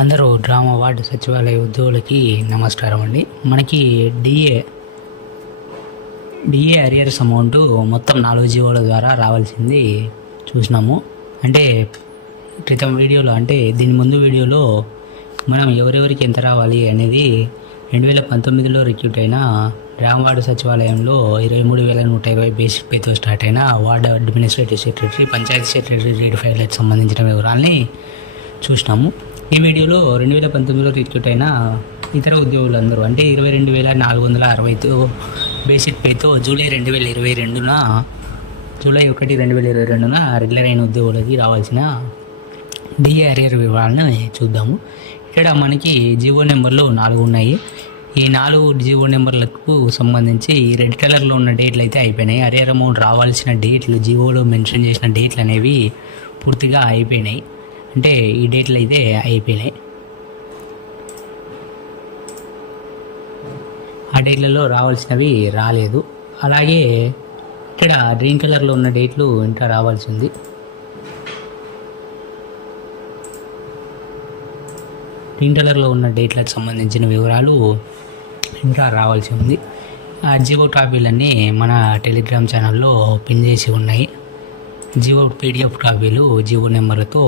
అందరూ drama ward సచివాలయ ఉద్యోగులకి నమస్కారం అండి. మనకి డిఏ డిఏ అరియర్స్ అమౌంట్ మొత్తం నాలుగు జీవోల ద్వారా రావాల్సింది చూసినాము. అంటే క్రితం వీడియోలో అంటే దీని ముందు వీడియోలో మనం ఎవరెవరికి ఎంత రావాలి అనేది రెండు వేల పంతొమ్మిదిలో రిక్రూట్ అయిన రామవాడ సచివాలయంలో ఇరవై మూడు వేల నూట ఇరవై బేసిక్ పేతో స్టార్ట్ అయిన ward administrative secretary panchayat secretary raid ఫైల్కి సంబంధించిన వివరాల్ని చూసినాము. ఈ వీడియోలో రెండు వేల పంతొమ్మిదిలో రిక్రూట్ అయిన ఇతర ఉద్యోగులందరూ అంటే ఇరవై రెండు వేల నాలుగు వందల అరవైతో బేసిక్ పేతో జూలై రెండు వేల ఇరవై రెండున జూలై ఒకటి రెండు వేల ఇరవై రెండున రెగ్యులర్ అయిన ఉద్యోగులకి రావాల్సిన డిఏ అరియర్ వివరాలను చూద్దాము. ఇక్కడ మనకి జీవో నెంబర్లు నాలుగు ఉన్నాయి. ఈ నాలుగు జీవో నెంబర్లకు సంబంధించి ఈ రెడ్ కలర్లో ఉన్న డేట్లు అయితే అయిపోయినాయి. అరియర్ అమౌంట్ రావాల్సిన డేట్లు జీవోలో మెన్షన్ చేసిన డేట్లు అనేవి పూర్తిగా అయిపోయినాయి. అంటే ఈ డేట్లు అయితే అయిపోయినాయి. ఆ డేట్లలో రావాల్సినవి రాలేదు. అలాగే ఇక్కడ గ్రీన్ కలర్లో ఉన్న డేట్లు ఇంకా రావాల్సి ఉంది. గ్రీన్ కలర్లో ఉన్న డేట్లకు సంబంధించిన వివరాలు ఇంకా రావాల్సి ఉంది. ఆ జీవో కాపీలన్నీ మన టెలిగ్రామ్ ఛానల్లో పిన్ చేసి ఉన్నాయి. జీవో పీడిఎఫ్ కాపీలు జీవో నెంబర్తో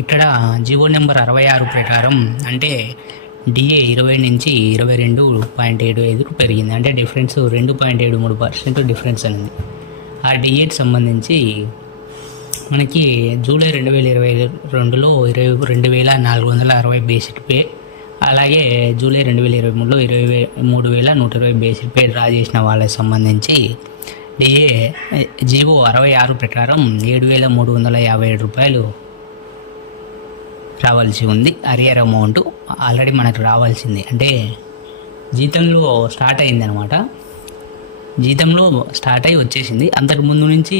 ఇక్కడ జీవో నెంబర్ అరవై ఆరు ప్రకారం అంటే డిఏ ఇరవై నుంచి ఇరవై రెండు పాయింట్ ఏడు ఐదుకు పెరిగింది. అంటే డిఫరెన్స్ రెండు పాయింట్ ఏడు మూడు పర్సెంట్ డిఫరెన్స్ అనేది. ఆ డిఏకి సంబంధించి మనకి జూలై రెండు వేల ఇరవై రెండులో ఇరవై రెండు వేల నాలుగు వందల అరవై బేసిక్ పే అలాగే జూలై రెండు వేల ఇరవై మూడులో ఇరవై వే మూడు వేల నూట ఇరవై బేసిక్ పే డ్రా చేసిన వాళ్ళకి సంబంధించి డిఏ జీవో అరవై ఆరు ప్రకారం ఏడు వేల మూడు వందల యాభై ఏడు రూపాయలు రావాల్సి ఉంది అరియర్ అమౌంట్ ఆల్రెడీ మనకు రావాల్సింది. అంటే జీతంలో స్టార్ట్ అయింది అనమాట జీతంలో స్టార్ట్ అయ్యి వచ్చేసింది. అంతకుముందు నుంచి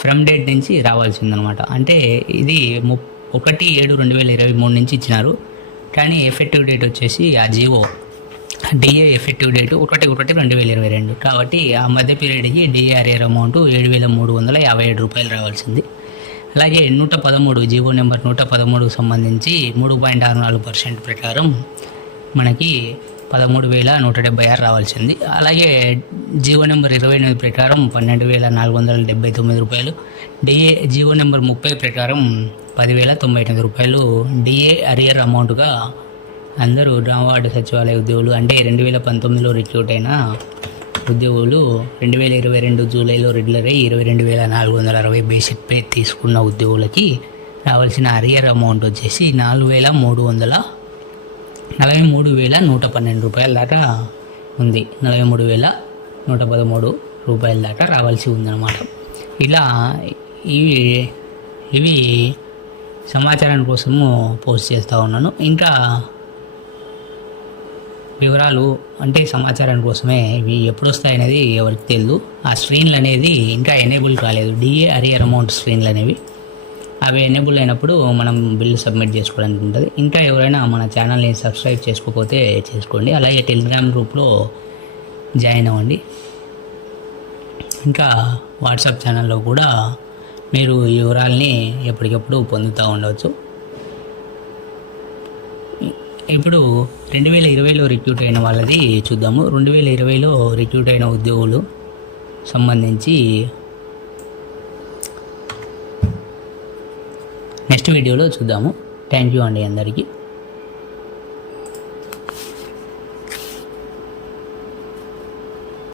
ఫ్రమ్ డేట్ నుంచి రావాల్సింది అనమాట అంటే ఇది ము ఒకటి ఏడు రెండు వేల ఇరవై మూడు నుంచి ఇచ్చినారు. కానీ ఎఫెక్టివ్ డేట్ వచ్చేసి ఆ జీవో డిఏ ఎఫెక్టివ్ డేట్ ఒకటి ఒకటి రెండు వేల ఇరవై రెండు. కాబట్టి ఆ మధ్య పీరియడ్కి డిఏ అరియర్ అమౌంట్ ఏడు వేల మూడు వందల యాభై ఏడు రూపాయలు రావాల్సింది. అలాగే నూట పదమూడు జీవో నెంబర్ నూట పదమూడుకు సంబంధించి మూడు పాయింట్ ఆరు నాలుగు పర్సెంట్ ప్రకారం మనకి పదమూడు వేల నూట డెబ్బై ఆరు రావాల్సింది. అలాగే జీవో నెంబర్ ఇరవై ఎనిమిది ప్రకారం పన్నెండు వేల నాలుగు వందల డెబ్బై తొమ్మిది రూపాయలు. డిఏ జీవో నెంబర్ ముప్పై ప్రకారం పదివేల తొంభై ఎనిమిది రూపాయలు. డిఏ అరియర్ అమౌంట్గా అందరూ గ్రామవార్డు సచివాలయ ఉద్యోగులు అంటే రెండు వేల పంతొమ్మిదిలో రిక్రూట్ అయిన ఉద్యోగులు రెండు వేల ఇరవై రెండు జూలైలో రెగ్యులర్ అయ్యి ఇరవై రెండు వేల నాలుగు వందల అరవై బేసిక్ పే తీసుకున్న ఉద్యోగులకి రావాల్సిన అరియర్ అమౌంట్ వచ్చేసి నాలుగు వేల మూడు వందల నలభై మూడు వేల నూట పన్నెండు రూపాయల దాకా ఉంది. నలభై మూడు వేల నూట పదమూడు రూపాయల దాకా రావాల్సి ఉందన్నమాట. ఇలా ఇవి ఇవి సమాచారం కోసము పోస్ట్ చేస్తూ ఉన్నాను. ఇంకా వివరాలు అంటే సమాచారం కోసమే ఇవి ఎప్పుడు వస్తాయి అనేది ఎవరికి తెలియదు ఆ స్క్రీన్లు అనేది ఇంకా ఎనేబుల్ కాలేదు. డిఏ అరియర్ అమౌంట్ స్క్రీన్లు అనేవి. అవి ఎనేబుల్ అయినప్పుడు మనం బిల్ సబ్మిట్ చేసుకోవడానికి ఉంటుంది. ఇంకా ఎవరైనా మన ఛానల్ని సబ్స్క్రైబ్ చేసుకోకపోతే చేసుకోండి. అలాగే టెలిగ్రామ్ గ్రూప్లో జాయిన్ అవ్వండి. ఇంకా వాట్సాప్ ఛానల్లో కూడా మీరు ఈ వివరాల్ని ఎప్పటికప్పుడు పొందుతూ ఉండవచ్చు. ఇప్పుడు రెండు వేల ఇరవైలో రిక్రూట్ అయిన వాళ్ళది చూద్దాము. రెండు వేల ఇరవైలో రిక్రూట్ అయిన ఉద్యోగులు సంబంధించి నెక్స్ట్ వీడియోలో చూద్దాము. థ్యాంక్ యూ అండి అందరికీ.